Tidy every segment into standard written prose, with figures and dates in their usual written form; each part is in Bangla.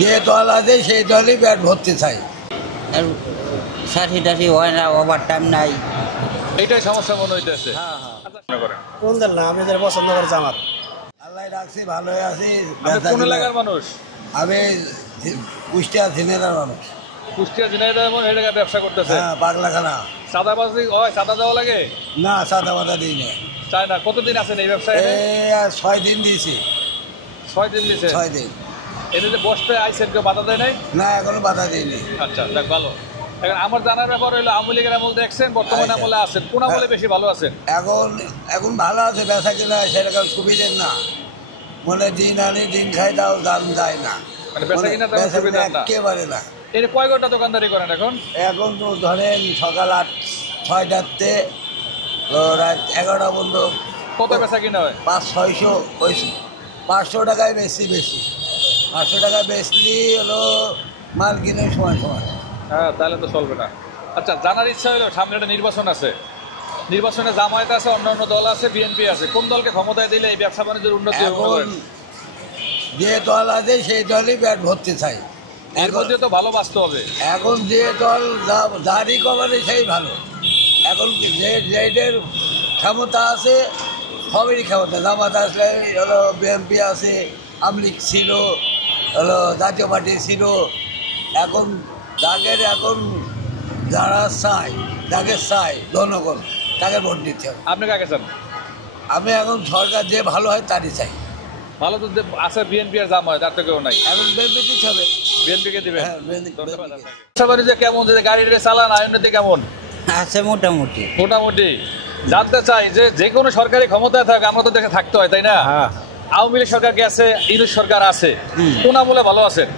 যে দল আছে সেই দলই ব্যাট ভরতে চাই। আর সাথী টাথি হয় না, ওভার টাইম নাই। এইটাই সমস্যা মনে হইতেছে। কোন দল না, আমি যারা পছন্দ করি জামাত। আল্লাহ রাখছি, ভালোই আছি। কোন এলাকার মানুষ? আমি কুষ্টিয়া ঝিনেদার মানুষ। কুষ্টিয়া ঝিনাইদহ এই জায়গায় ব্যবসা করতেছে? হ্যাঁ, পাগলাখানা। সাদাবাজি হয়? সাদা দেওয়া লাগে না, সাদা বাদা দিই না। চাই না। কতদিন আছেন এই ব্যবসায়? 6 দিন দিয়েছি। 6 দিন দিছে? 6 দিন। এটা যে বসতে আইসেন, কেউ বাধা দেয় নাই? না, এখনো বাধা দিইনি। আচ্ছা, দেখ ভালো। এখন আমার জানার ব্যাপার হইলো, আওয়ামী লীগের আমল দেখছেন, বর্তমানে আমলে আছেন, কোন আমলে বেশি ভালো আছেন? এখন ভালো আছে, বেচা কিনা সেরকম সুবিধের না। মনে দিন আনি দিন খাই, তাও দাম যায় না। মানে বেচা কিনা তেমন সুবিধা না? একেবারে না। এর কয় ঘন্টা দোকানদারি করেন এখন? এখন তো ধরেন সকাল 6টাতে রাত 11টা পর্যন্ত। কত বেচা কিনা হয়? 500-600, ওই 500 টাকায় বেশি। 500 টাকা বেশি হলো মাল কিনে সময়। হ্যাঁ, তাহলে তো চলবে না। আচ্ছা, জানার ইচ্ছা হলো, সামনে একটা নির্বাচন আছে, নির্বাচনে জামায়াত আছে, অন্যান্য দল আছে, বিএনপি আছে, কোন দলকে ক্ষমতায় দিলে এই ব্যবসা বাণিজ্যের উন্নতি হবে? এখন যে দল আছে সেই দলই ব্যাট ভরতে চাই। এর মধ্যে তো ভালো বাঁচতে হবে। এখন যে দল যারই কমালে সেই ভালো। এখন যেদের ক্ষমতা আছে সবেরই ক্ষমতা। জামাত আসলে হলো, বিএনপি আছে, আওয়ামী লীগ ছিল, হলো জাতীয় পার্টি ছিল। এখন যারা যাকে চাই জনগণ, তাকে ভোট দিতে হবে। আপনি কাকে চান? আমি এখন সরকার যে ভালো হয় তারই চাই। ভালো তো আছে বিএনপি আর জামায়াত, আর তো কেউ নাই। এখন বিএনপি দিতে হবে। বিএনপিকে দিবেন? হ্যাঁ, ধন্যবাদ। ব্যবসা বাণিজ্য কেমন, যে গাড়ি চালান, আয়োন্নতি কেমন আছে মোটামুটি। মোটামুটি? জানতে চাই যে কোনো সরকারি ক্ষমতায় থাকে, আমরা তো দেখে থাকতে হয়, তাই না? হ্যাঁ, আওয়ামী লীগ সরকার গেছে, ইউনুস সরকার আছে, কোন আমলে ভালো আছেন?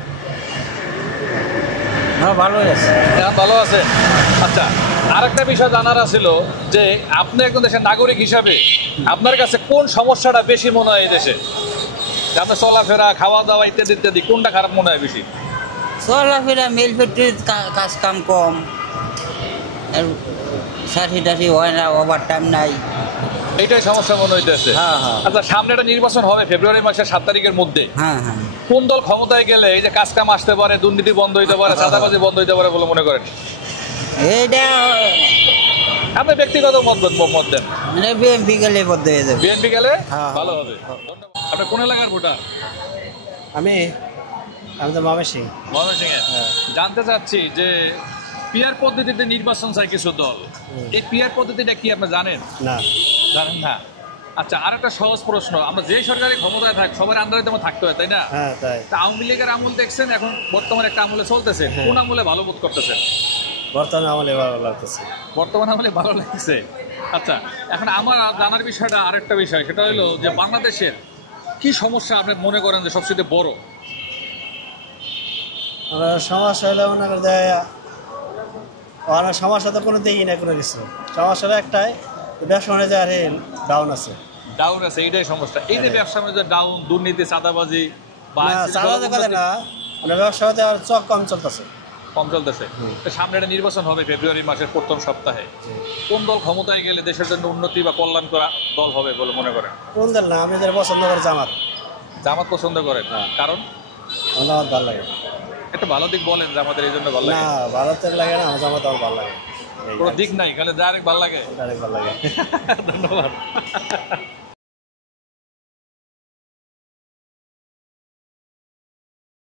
হ্যাঁ, ভালোই আছে। হ্যাঁ, ভালো আছে। আচ্ছা, আর একটা বিষয় জানার ছিল যে আপনি একজন দেশের নাগরিক হিসাবে আপনার কাছে কোন সমস্যাটা বেশি মনে হয় এই দেশে? আপনার চলাফেরা, খাওয়া দাওয়া ইত্যাদি ইত্যাদি, কোনটা খারাপ মনে হয় বেশি? চলাফেরা, মিল ফ্যাক্টরির কাজ কাম কম, আর সাথী টাথি হয় না, ওভার টাইম নাই। এইটাই সমস্যা মনে হইতেছে। হ্যাঁ। আচ্ছা, সামনে একটা নির্বাচন হবে ফেব্রুয়ারি মাসের 7 তারিখের মধ্যে। হ্যাঁ। কোন দল ক্ষমতায় গেলে এই যে কাজ কাম আসতে পারে, দুর্নীতি বন্ধ হইতে পারে, চাঁদাবাজি বন্ধ হইতে পারে বলে মনে করেন? এইটা আপনি ব্যক্তিগত মত দেন। মানে বিএনপি গেলে বদ্ধ হয়ে যাবে। বিএনপি গেলে হ্যাঁ, ভালো হবে। ধন্যবাদ। আপনি কোন এলাকার ভোটার? আমি তো ময়মনসিংহ। ময়মনসিংহের। জানতে চাচ্ছি যে পিআর পদ্ধতিতে নির্বাচন চাই কিছু দল, এই পিআর পদ্ধতিটা কি আপনি জানেন? না, জানেন না? আচ্ছা, আর একটা সহজ প্রশ্ন, আমরা যে সরকারি ক্ষমতায় থাকি সবার আন্ডারে তেমন থাকতে হয়, তাই না? হ্যাঁ তাই। তা আওয়ামী লীগের আমল দেখছেন, এখন বর্তমানে একটা আমলে চলতেছে, কোন আমলে ভালো বোধ করতেছেন? বর্তমানে আমলে ভালো লাগতেছে। বর্তমান আমলে ভালো লাগছে। আচ্ছা, এখন আমার জানার বিষয়টা আরেকটা বিষয়, সেটা হলো যে বাংলাদেশের কি সমস্যা আপনি মনে করেন যে সবচেয়ে বড়? আমরা সমস্যা হলে মনে করি যে আমরা সমস্যা তো কোনো দেখি না, কোনো কিছু সমস্যা হলো একটাই, ব্যবসা বাণিজ্য আর ডাউন আছে। ডাউন আছে, এইটাই সমস্যা। এই যে ব্যবসা বাণিজ্য ডাউন, দুর্নীতি, চাঁদাবাজি বা না, মানে ব্যবসা হতে আর চক কম চলতেছে। কম চলতেছে। সামনে একটা নির্বাচন হবে ফেব্রুয়ারি মাসের প্রথম সপ্তাহে, কোন দল ক্ষমতায় গেলে দেশের জন্য উন্নতি বা কল্যাণ করা দল হবে বলে মনে করেন? কোন দল না, আমি যারা পছন্দ করি জামাত। জামাত পছন্দ করেন? কারণ? জামাত ভালো লাগে। একটা ভালো দিক বলেন যে আমাদের এই জন্য ভালো লাগে। না, ভারতের লাগে না, আমার জামাত আমার ভালো লাগে। কোনো দিক নাই, খালি ডাইরেক্ট ভালো লাগে। ডাইরেক্ট ভালো লাগে। ধন্যবাদ।